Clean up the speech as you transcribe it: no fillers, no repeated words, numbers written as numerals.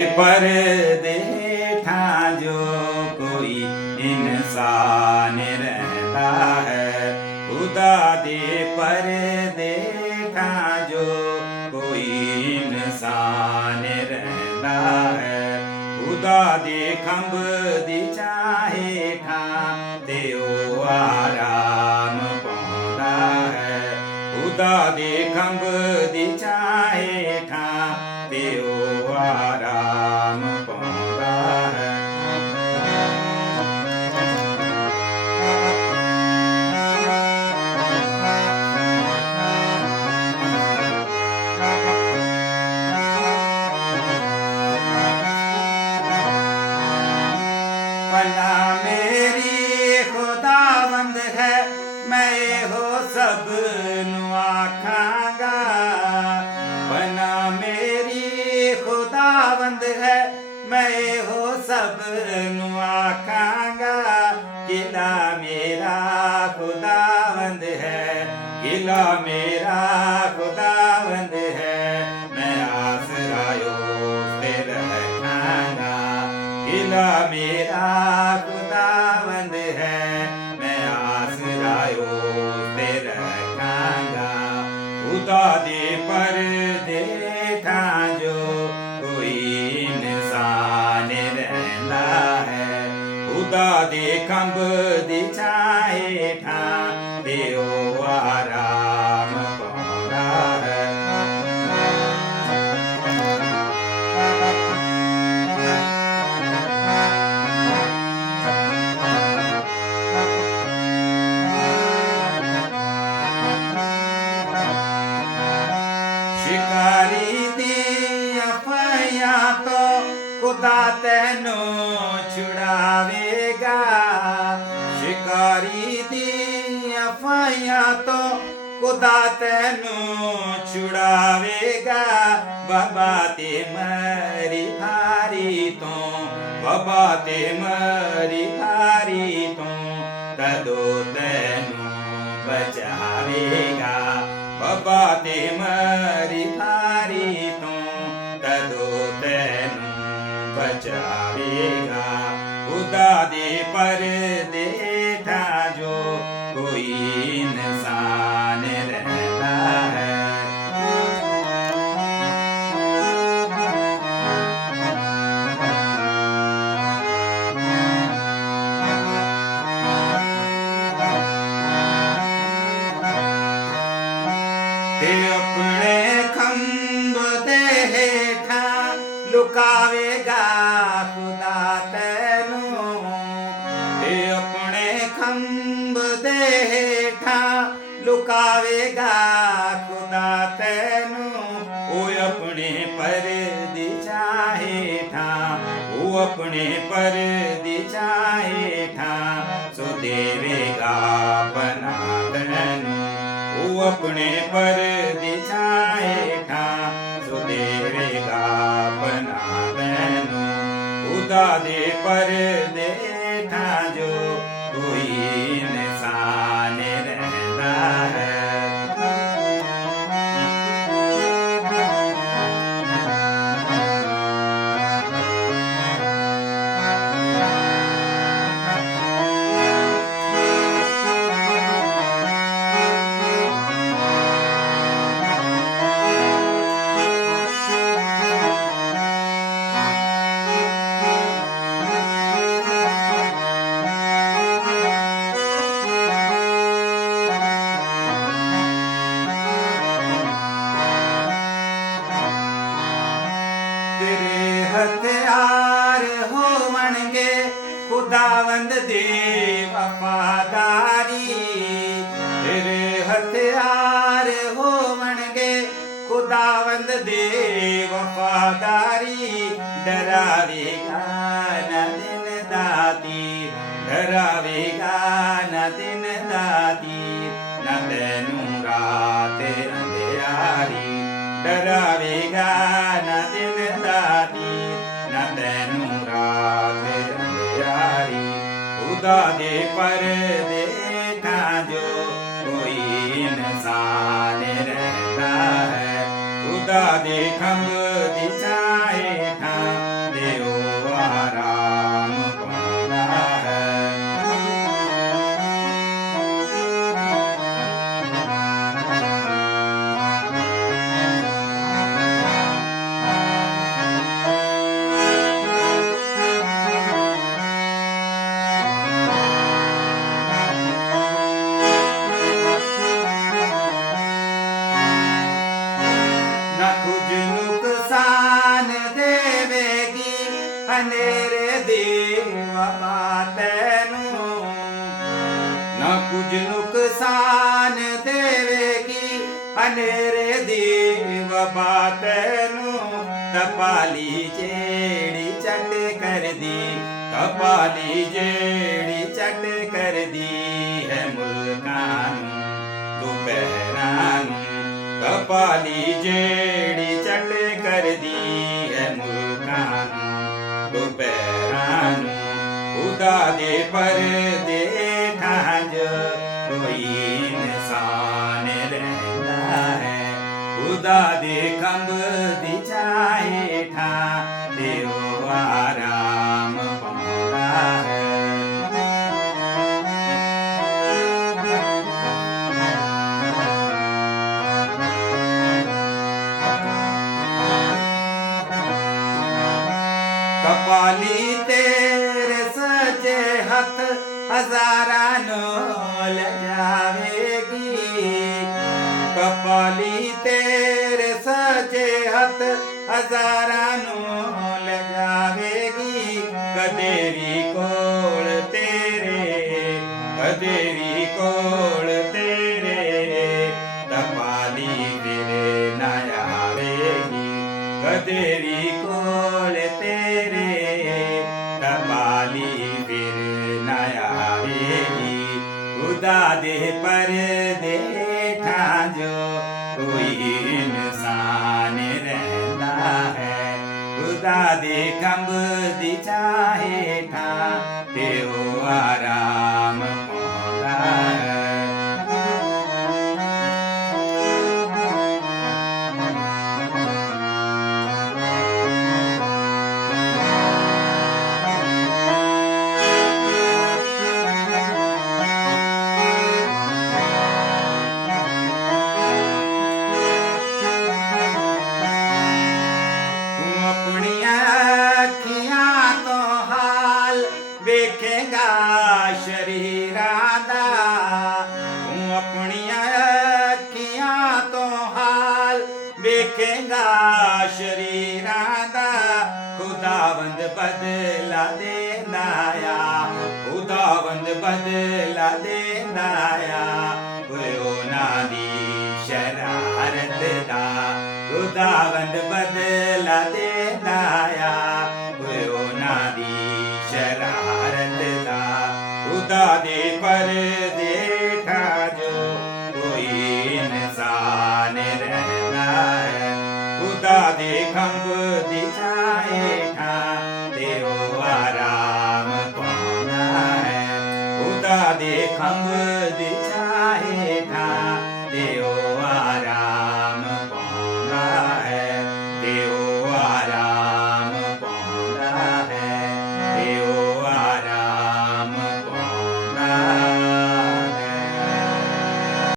पर देखा जो कोई इंसान रहता है, खुदा दे पर देखा जो कोई इंसान रहता है, खुदा दे खंब दी चाहे ठा ते ओ आराम पाउंदा है, खुदा दे खंब दी चाहे ठा ते ओ आराम पाउंदा है। पना मेरी खुदावंद है, मैं हो सब नु आखांगा, पना मेरी खुदावंद है, मैं हो सब नु आखांगा, किला मेरा खुदावंद है, किला मेरा खुदावंद है, मैं आसरायो से रखांगा, किला मेरा खुदावंद है, मैं आसरायो से रखांगा, खुदा दे पर देखा जो कोई इंसान रहता है, खुदा दे खंब दी छाए ठा ते ओ आराम पाउंदा है। शिकारी दी अफवाहियां तो खुदा तैनू छुड़ावेगा, शिकारी दी अफवाहियां तो खुदा तैनू छुड़ावेगा, बाबा ते मरी थारी तो, बाबा ते मरी थारी तो, तदो तैनू बचावेगा, बाबा ते मरी थारी तो, तदो तैनू बचावेगा, खुदा दे पर देखा जो कोई इंसान रहता है। ते अपने खंब दे हेठा लुकावेगा खुदा तैनू, ते अपने खंब दे हेठा लुकावेगा खुदा तैनू, ओ अपने पर दी चाहेठा, ओ अपने पर दी चाहेठा, सो देवेगा पना तैनू, ओ अपने पर दी छाएठा, सो देवेगा पना तैनू, खुदा दे पर देखा जो कोई इंसान रहता है। तेरे हथियार होवणगे खुदावंद दे वफादारी, तेरे हथियार होवणगे खुदावंद दे वफादारी, डरावेगा न दिन दाती, डरावेगा न दिन दाती, न तैनू रात अंधियारी, डरावेगा न दिन दाती, न तैनू रात अंधियारी, खुदा दे पर देखा जो कोई इंसान रहता है, खुदा दे खंब दी छाए ठा ਹਨੇਰੇ ਦੀ ਵਫਾ ਤੈਨੂੰ ਨਾ ਕੁਝ ਨੁਕਸਾਨ ਦੇਵੇਗੀ ਹਨੇਰੇ ਦੀ ਵਫਾ ਤੈਨੂੰ ਤਪਾਲੀ ਜਿਹੜੀ ਚੱਟ ਕਰਦੀ ਤਪਾਲੀ ਜਿਹੜੀ ਚੱਟ ਕਰਦੀ ਹੈ ਮੁਲਕਾਂ ਨੂੰ ਦੁਪਹਿਰਾਂ ਨੂੰ ਤਪਾਲੀ ਜਿਹੜੀ ਚੱਟ ਕਰਦੀ ਹੈ ਮੁਲਕਾਂ ਨੂੰ ਦੁਪਹਿਰਾਂ ਨੂੰ ਖੁਦਾ ਦੇ ਪਰਦੇ ਠਾਂਜ ਕੋਈ ਇਨਸਾਨ ਰਹਿੰਦਾ ਹੈ ਖੁਦਾ ਦੇ ਖੰਭ ਦੀ ਛਾਏ ਠਾਂ ਤੇ ਉਹ ਆਰਾਮ ਪਾਉਂਦਾ ਹੈ ਕਪਾਲੀ ਤੇਰੇ ਸੱਜੇ ਹੱਥ ਹਜ਼ਾਰਾਂ ਨੂੰ ਲਜਾਵੇਗੀ ਕਪਾਲੀ ਤੇਰੇ ਸੱਜੇ ਹੱਥ ਹਜ਼ਾਰਾਂ ਨੂੰ ਲਜਾਵੇਗੀ ਕਦੇ ਵੀ ਕੋਲ ਤੇਰੇ ਤਪਾਲੀ ਵੀਰੇ ਨਾ ਆਵੇਗੀ ਕਦੇ ਵੀ ਕੋਲ ਤੇਰੇ ਤਪਾਲੀ ਫਿਰ ਨਾ ਆਵੇਗੀ ਖੁਦਾ ਦੇ ਪਰਦੇ ਠਾਂ ਜੋ ਕੋਈ ਇਨਸਾਨ ਰਹਿੰਦਾ ਹੈ ਖੁਦਾ ਦੇ ਖੰਭ ਦੀ ਛਾਏ ਠਾਂ ਤੇ ਉਹ ਆਰਾਮ ਪਾਉਂਦਾ ਹੈ ਵੇਖੇਗਾ ਸ਼ਰੀਰਾਂ ਦਾ ਤੂੰ ਆਪਣੀਆਂ ਅੱਖੀਆਂ ਤੋਂ ਹਾਲ ਵੇਖੇਗਾ ਸ਼ਰੀਰਾਂ ਦਾ ਖੁਦਾਵੰਦ ਬਦਲਾ ਦੇਂਦਾ ਆ ਖੁਦਾਵੰਦ ਬਦਲਾ ਦੇਂਦਾ ਆ ਓਏ ਉਹਨਾਂ ਦੀ ਸ਼ਰਾਰਤ ਦਾ ਖੁਦਾਵੰਦ ਬਦਲਾ ਦੇਂਦਾ ਆ ਓਏ ਉਹਨਾਂ ਦੀ ਸ਼ਰਾਰਤ ਦਾ ਖੁਦਾ ਦੇ ਪਰਦੇ ਠਾਂ ਜੋ ਕੋਈ ਇਨਸਾਨ ਰਹਿੰਦਾ ਹੈ ਖੁਦਾ ਦੇ ਖੰਭ ਦੀ ਛਾਏ ਠਾਂ ਤੇ ਉਹ ਆਰਾਮ ਪਾਉਂਦਾ ਹੈ ਖੁਦਾ ਦੇ ਖੰਭ ਦੀ ਛਾਏ ਠਾਂ ਤੇ ਉਹ ਆਰਾਮ